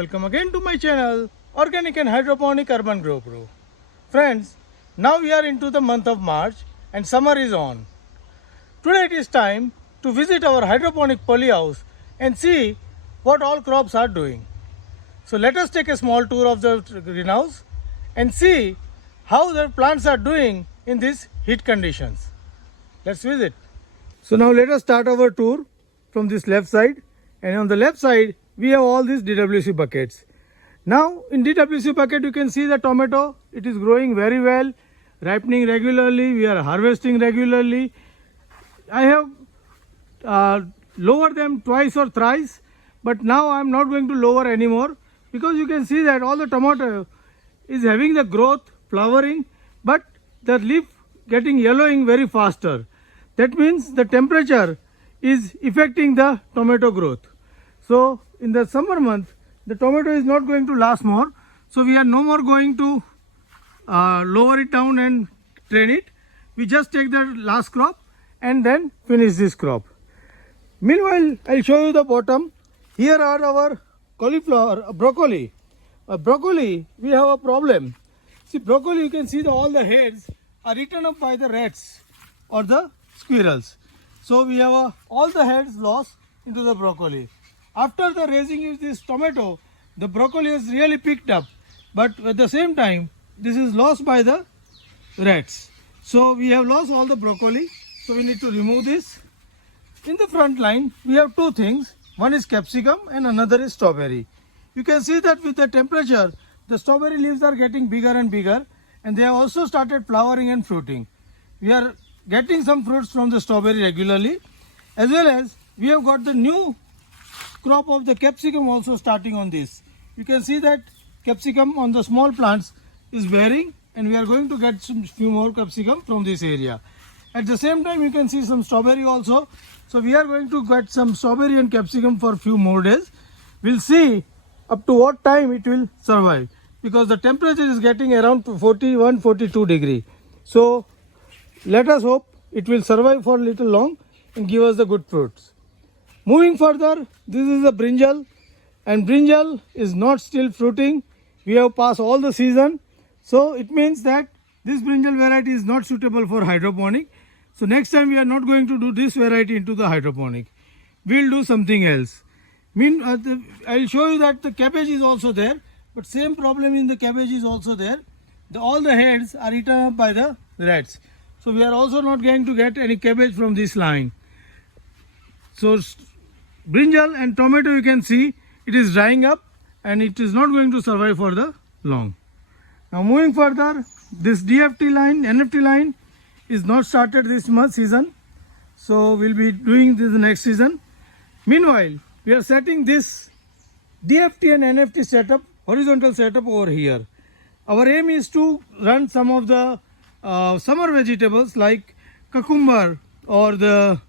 Welcome again to my channel Organic and Hydroponic Urban Grow Pro. Friends, now we are into the month of March and summer is on. Today it is time to visit our hydroponic polyhouse and see what all crops are doing. So let us take a small tour of the greenhouse and see how the plants are doing in these heat conditions. Let's visit. So now let us start our tour from this left side, and on the left side we have all these DWC buckets. Now in DWC bucket you can see the tomato, it is growing very well, ripening regularly, we are harvesting regularly. I have lowered them twice or thrice, but now I am not going to lower anymore because you can see that all the tomato is having the growth, flowering, but the leaf getting yellowing very faster. That means the temperature is affecting the tomato growth. So in the summer month, the tomato is not going to last more. So we are no more going to lower it down and train it. We just take the last crop and then finish this crop. Meanwhile, I'll show you the bottom. Here are our cauliflower, broccoli. Broccoli, we have a problem. See, broccoli, you can see all the heads are eaten up by the rats or the squirrels. So we have all the heads lost into the broccoli. After the raising of this tomato, the broccoli is really picked up, but at the same time this is lost by the rats. So we have lost all the broccoli, so we need to remove this. In the front line we have two things, one is capsicum and another is strawberry. You can see that with the temperature the strawberry leaves are getting bigger and bigger, and they have also started flowering and fruiting. We are getting some fruits from the strawberry regularly, as well as we have got the new crop of the capsicum also starting on this. You can see that capsicum on the small plants is bearing, and we are going to get some few more capsicum from this area. At the same time you can see some strawberry also. So we are going to get some strawberry and capsicum for few more days. We'll see up to what time it will survive, because the temperature is getting around 41-42 degree. So let us hope it will survive for a little long and give us the good fruits. Moving further, this is the brinjal, and brinjal is not still fruiting. We have passed all the season, so it means that this brinjal variety is not suitable for hydroponic. So next time we are not going to do this variety into the hydroponic. We will do something else. I will show you that the cabbage is also there, but same problem in the cabbage is also there. All the heads are eaten up by the rats. So we are also not going to get any cabbage from this line. So brinjal and tomato, you can see it is drying up and it is not going to survive for the long. Now moving further, this DFT line, NFT line is not started this month season. So we'll be doing this next season. Meanwhile, we are setting this DFT and NFT setup, horizontal setup over here. Our aim is to run some of the summer vegetables like cucumber or the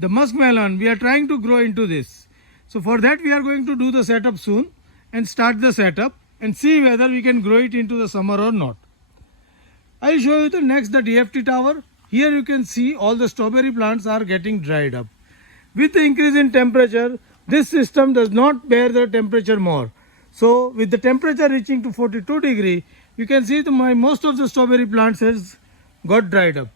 muskmelon. We are trying to grow into this. So for that we are going to do the setup soon and start the setup and see whether we can grow it into the summer or not. I will show you the next, the DFT tower. Here you can see all the strawberry plants are getting dried up. With the increase in temperature, this system does not bear the temperature more. So with the temperature reaching to 42 degree, you can see most of the strawberry plants has got dried up.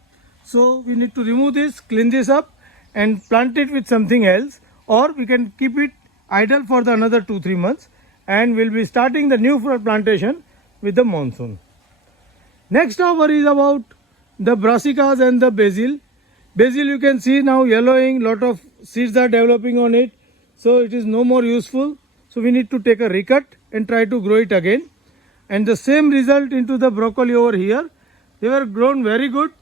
So we need to remove this, clean this up and plant it with something else, or we can keep it idle for the another 2-3 months, and we'll be starting the new plantation with the monsoon. Next tower is about the brassicas and the basil. Basil you can see now yellowing, lot of seeds are developing on it, so it is no more useful. So we need to take a recut and try to grow it again. And the same result into the broccoli over here. They were grown very good,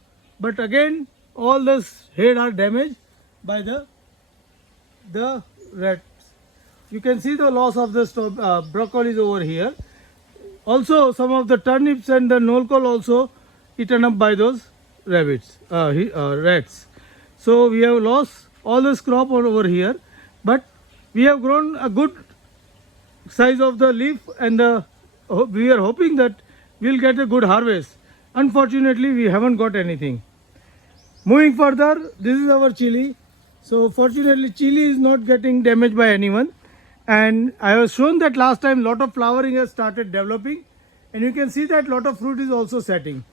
but again all the head are damaged by the rats. You can see the loss of the broccolis over here. Also some of the turnips and the nolkol also eaten up by those rats. So we have lost all this crop over here, but we have grown a good size of the leaf, and we are hoping that we will get a good harvest. Unfortunately we haven't got anything. Moving further, this is our chili. So fortunately chili is not getting damaged by anyone, And I have shown that last time lot of flowering has started developing, and you can see that lot of fruit is also setting,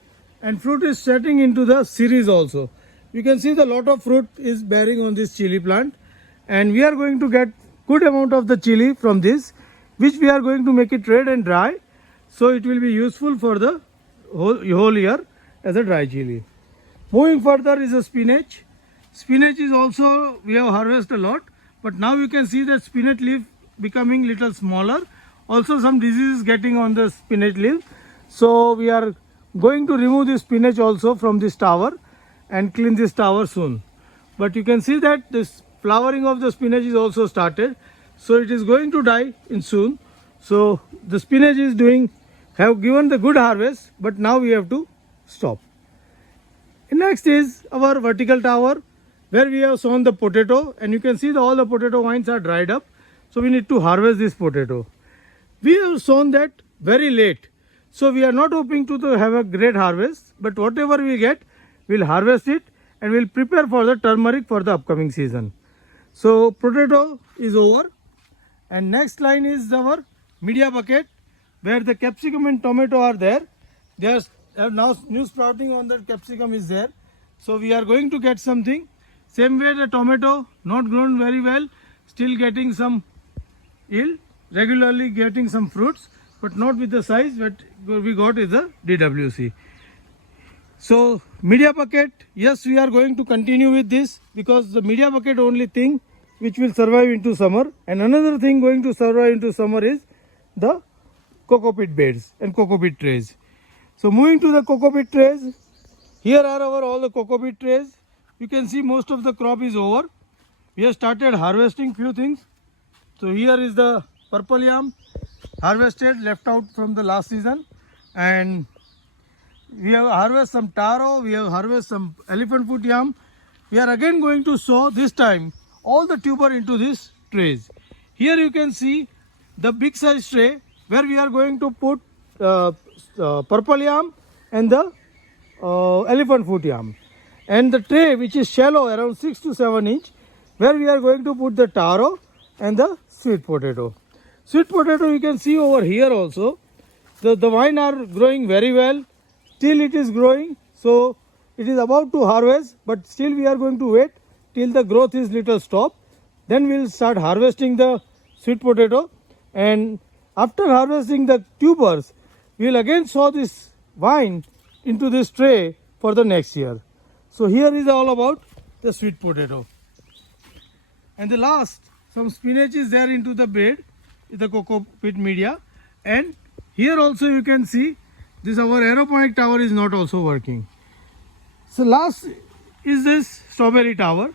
and fruit is setting into the series also. You can see the lot of fruit is bearing on this chili plant, and we are going to get good amount of the chili from this, which we are going to make it red and dry, so it will be useful for the whole year as a dry chili. Moving further is a spinach. Spinach is also, we have harvested a lot, but now you can see that spinach leaf becoming little smaller. Also some disease is getting on the spinach leaf. So we are going to remove this spinach also from this tower and clean this tower soon. But you can see that this flowering of the spinach is also started. So it is going to die in soon. So the spinach is have given the good harvest, but now we have to stop. Next is our vertical tower, where we have sown the potato, and you can see all the potato vines are dried up. So we need to harvest this potato. We have sown that very late. So we are not hoping to have a great harvest, but whatever we get, we'll harvest it and we'll prepare for the turmeric for the upcoming season. So potato is over, and next line is our media bucket, where the capsicum and tomato are there. They are now new sprouting on the capsicum is there. So we are going to get something. Same way the tomato not grown very well, still getting some yield, regularly getting some fruits, but not with the size that we got is the DWC. So media bucket, yes, we are going to continue with this, because the media bucket only thing which will survive into summer, and another thing going to survive into summer is the cocoa peat beds and cocoa peat trays. So moving to the cocoa peat trays, here are all the cocoa peat trays. You can see most of the crop is over. We have started harvesting few things. So here is the purple yam harvested, left out from the last season, and we have harvested some taro, we have harvested some elephant foot yam. We are again going to sow this time all the tuber into these trays. Here you can see the big size tray where we are going to put purple yam and the elephant foot yam, and the tray which is shallow around 6 to 7 inch, where we are going to put the taro and the sweet potato. Sweet potato you can see over here also. The vine are growing very well. Still it is growing. So it is about to harvest, but still we are going to wait till the growth is little stop. Then we will start harvesting the sweet potato, and after harvesting the tubers, we will again sow this vine into this tray for the next year. So here is all about the sweet potato. And the last, some spinach is there into the bed, the cocoa peat media. And here also you can see this our aeroponic tower is not also working. So last is this strawberry tower.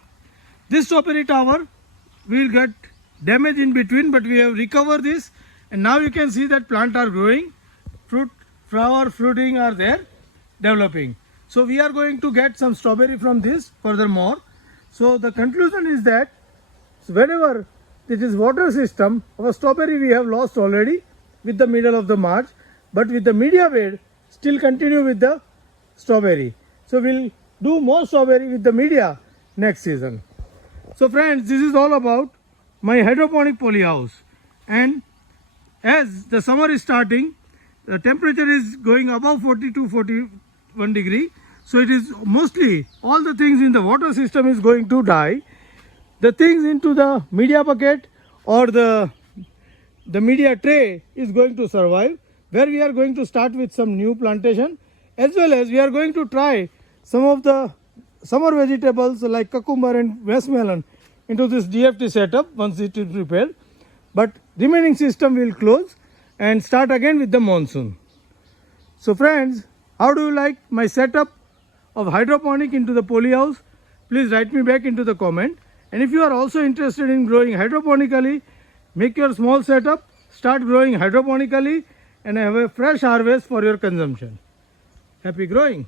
This strawberry tower will get damage in between, but we have recovered this, and now you can see that plant are growing, fruit, flower, fruiting are there, developing. So we are going to get some strawberry from this furthermore. So the conclusion is that whenever it is water system, our strawberry we have lost already with the middle of the March, but with the media bed still continue with the strawberry. So we'll do more strawberry with the media next season. So friends, this is all about my hydroponic poly house, and as the summer is starting, the temperature is going above 40 to 41 degree. So it is mostly all the things in the water system is going to die. The things into the media bucket or the media tray is going to survive, where we are going to start with some new plantation, as well as we are going to try some of the summer vegetables like cucumber and watermelon into this DFT setup once it is prepared. But remaining system will close and start again with the monsoon. So friends, how do you like my setup of hydroponic into the poly house? Please write me back into the comment. And if you are also interested in growing hydroponically, make your small setup, start growing hydroponically, and have a fresh harvest for your consumption. Happy growing!